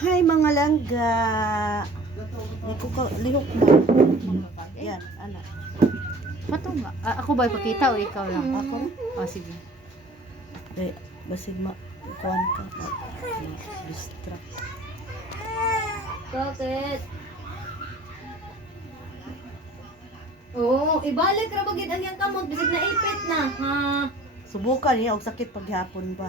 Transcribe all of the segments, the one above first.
Hi mga langga. Di ko ka lihok mo. Yan, anak. Pato nga. Ako ba ipakita o ikaw lang? Ako na. Oh, sige. Eh, basig kuan ka. Distract. Bakit? Oo, ibalik ra bagid ang iyang kamot bisig na ipit na, ha? Subukan niya og sakit paghapon ba.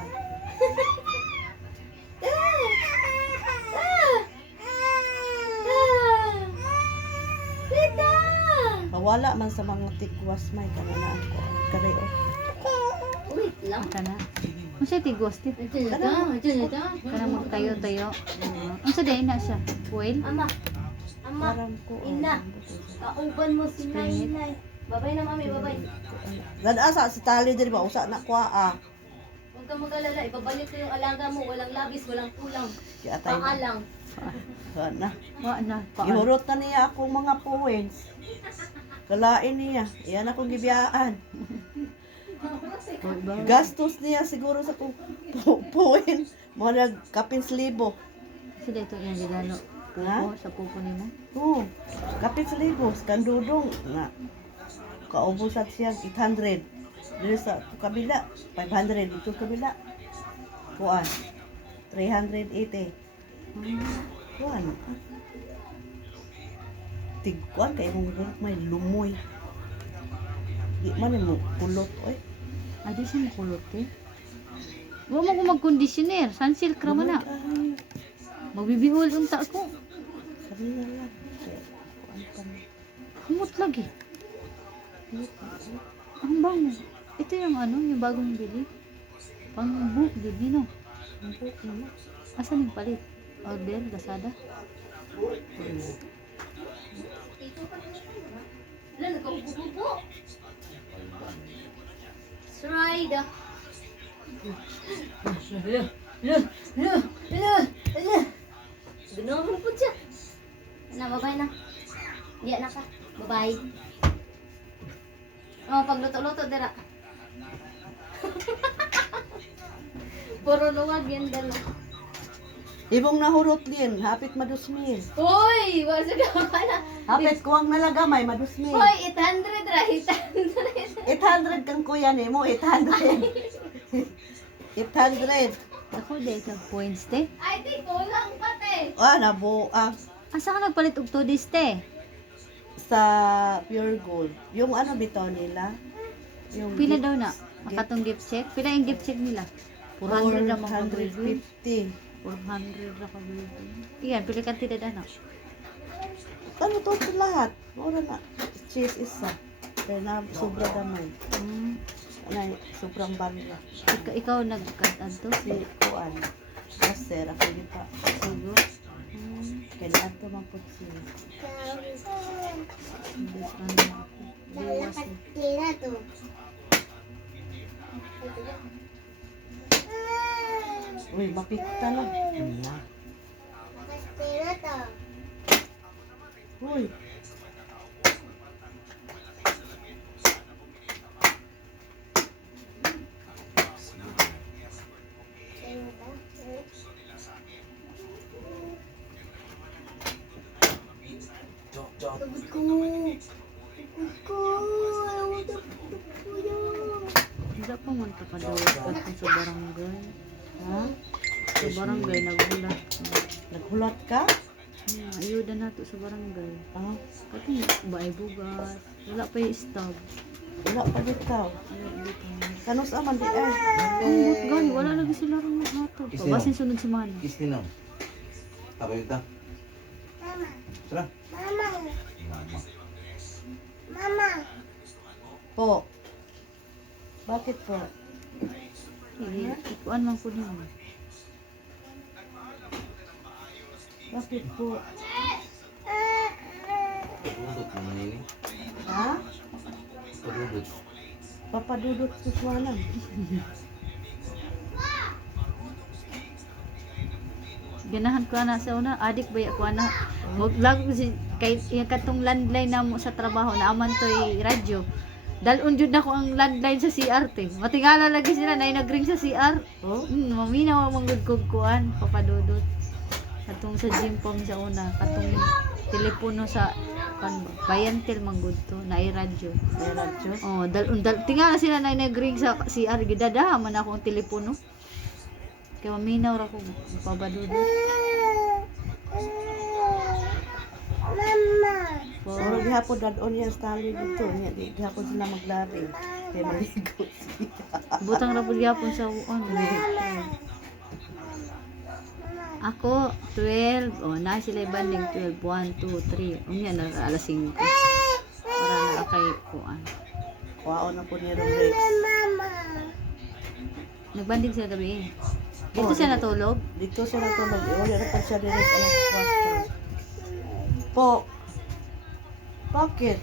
Tita! Mawala man sa mga tikwas may kananaan ko. Kareo. Wait lang. Aka na. Ano siya tigos? Ito na ta. Kanang magtayo-tayo. Ano sa day na siya? Oil? Ama. Ama. Parang ko. Ina. Kauban mo si Nay. Babay na mami, babay. Asa sa tali diri ba usa na kwa Huwag kang mag-alala, ibabalik ko yung alaga mo. Walang labis, walang kulang. Kaya tayo. Paalang. Na. Wa na. Ihurot na niya akong mga points. Kalain niya. Iyan akong gibiyaan. Gastos niya siguro sa kong puwin. Mga kapins libo. Sa day ito yan, dilalo. Pupo, sa pupo ni mo. Oo. Kapins libo. Skandudong. Nga. Kaubusan siya 800. Dito sa kabila. 500. Dito sa kabila. Kuan. 380. Kuan. Tigkuan kay mong may lumoy. Di man mo kulot oy. Adi siya makulot eh. Huwag mo ko mag-conditioner. Sunsilk ra man na. Magbibihol yung ta ko. Kanina lang. Kuan pa na. Kamot lagi. Ang bango. Ito yung ano, yung bagong bili. Pang book, di no? Ang buhok naman. Asan yung palit? Order, Lazada? Wala, nagkabububo. Srida. Ganoon po siya. Na, babay na. Diya na ka. Babay. Oh, pagluto-luto dira. Puro luwag yan dala. Ibong nahurot din, hapit madusmil. Hoy! Wasa ka pala. Hapit kuwang nalagamay madusmil. Hoy, 800 ra, 800. 800 kang kuya nimo, 800. 800. Ako day kag points te. Ay, di kulang pa te. Nabuo Asa ka nagpalit og 2 days te? sa Pure Gold. Yung ano bitaw nila? Yung Pila gift- daw na? Makatong gift check? Pila yung gift check nila? 400 na mga review. 450. 400 na ka-review. Iyan, pila kantidad ano? Ano to sa lahat? Mura na. Cheese isa. Kaya na sobra damay. Ano, sobrang barya. Ikaw nagkantan to? Si Kuan. Master, ako di pa. Sugo? Kaya ato man po siya. Hindi pa na ako. Diwas eh. Uy, mapikta na. Uy. Hindi pa man ito kadawat ka sa barangay. Ha? Sa barangay, naghulat. Naghulat ka? Ayuda na to sa barangay. Ah, Kasi baay bugas. Wala pa yung stab. wala pa bitaw. Wala dito. Kanus aman di ay. Ang hot gani, wala lagi sila rin maghatod. Basin sunod si Mana. Istinaw. Tapos ito. Tara. Po. Bakit po? Ikuan lang po niya. Bakit po? Pagudot naman yun eh. Ha? Pagudot. Papadudot sa swanan. Ganahan ko na sa una, adik ba ko na. Wag lang si kay yung katong landline na mo sa trabaho na aman toy radyo. Dalon jud nako ang landline sa CR te. Matingala lagi sila na nagring sa CR. Oh? Maminaw ang manggod kog kuan, papadudot. Katong sa gym pong sa una, katong telepono sa bayantel manggod to, na radyo. May radyo. Oh, tingala sila na nag-ring sa CR gidada man ako ang telepono. Kaya maminaw ra ko pabadod. Po. Pero gihapon dadon niya sa tali dito. Niya, di gihapon sila maglari. Kaya maligo siya. Butang ra pud gyapon sa uon. Ako 12. Oh, na sila banding 12 1 2 3. Unya na alas 5. Para na kay kuan. Kuwaon na po ni Rex. Nagbanding sila gabi. Dito Oh, siya natulog. Dito siya natulog. Wala na pa siya direct alas 4. Po. Bakit?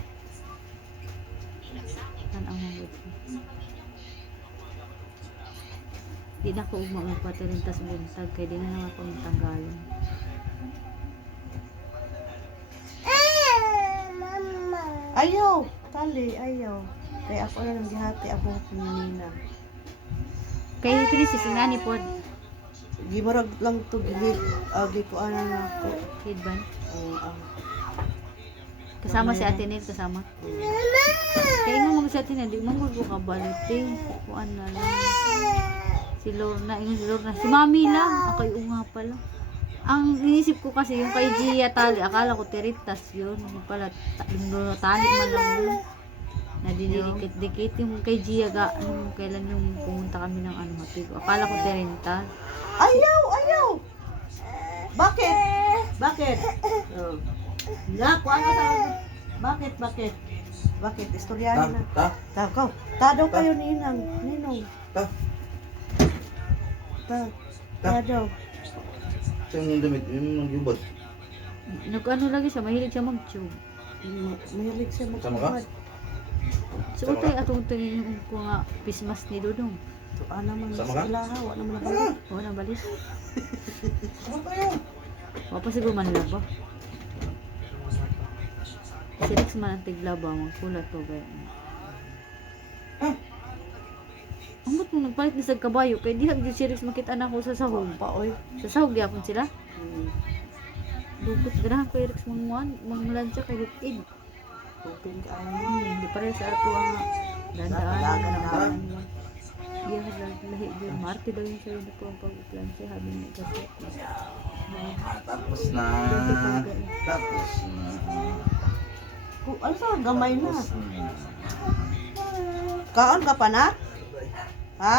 Tan ang mga di na ko ugma magpatirintas buntag kay di na lang ako tanggalan. Ayaw! Tali, ayaw. Kaya ako na nang gihati ako pinina. Kay Chris sinani pod Gimarag lang to gihit. Gikuanan na ako. headband. Oh, Kasama si Ate Nel kasama. Kaya mo mga si Ate Nel, di mo mo ka balite. Kuan na lang. Si Lorna, yung si Lorna. Si Mami lang. Ako yung nga pala. Ang inisip ko kasi yung kay Gia tali, akala ko tiritas yun. Yung pala, tali man lang yun. Nadidikit-dikit yung kay Gia ga, kailan yung pumunta kami ng ano, hatigo. Akala ko tirintas. Ayaw! Ayaw! Bakit? Bakit? Oh. Nga, kuha ka sa... Bakit? Bakit? Bakit? Istoryahin na. Kau. Ta daw kayo ninang. Ninong. Ta. Daw. Saan yung damit? Yung nagyubad. Nag-ano lagi siya, mahilig siya mag-tube. Mahilig siya Sama ka? magkabad. So, utay atong tingin ko nga pismas ni Dudong. Tuan naman Sama sa ka? ilaha. Wala naman nabalik. Oo, nabalis. Sama tayo. Wapa siguro manlaba. Si Rex man ang tiglaba, magkulat to gaya. Ang ba't mo nagpalit na sa kabayo? Kaya di hagdi si Rex makita na ko sa sahog. Paoy. Sa sahog yapon sila. Hmm. Dugot ganahan kay Rex manglansya kay Lutid. Open ka. Di pare sa ato ang dandaan. Dagan na dagan. Iya lahi din. Marte daw yung sa'yo na po ang pag-plansya. Habi mo kasi. Tapos na. Tapos na. Ano sa gamay na? Tapos na. Kaon ka pa na? Ha?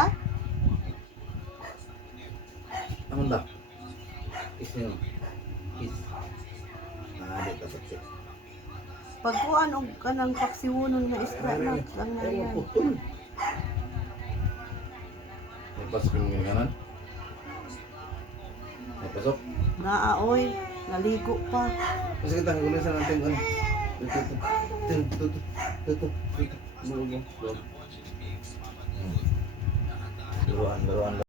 Ano ba? Is nyo. Is. Di dapat siya. Pagkuan og kanang paksiwonon nga isda na lang na yan. Putol. May pasok yung ganganan? May pasok? Naaoy, naligo pa. Kasi kita kagulisan natin ano. Tutup. Luruan.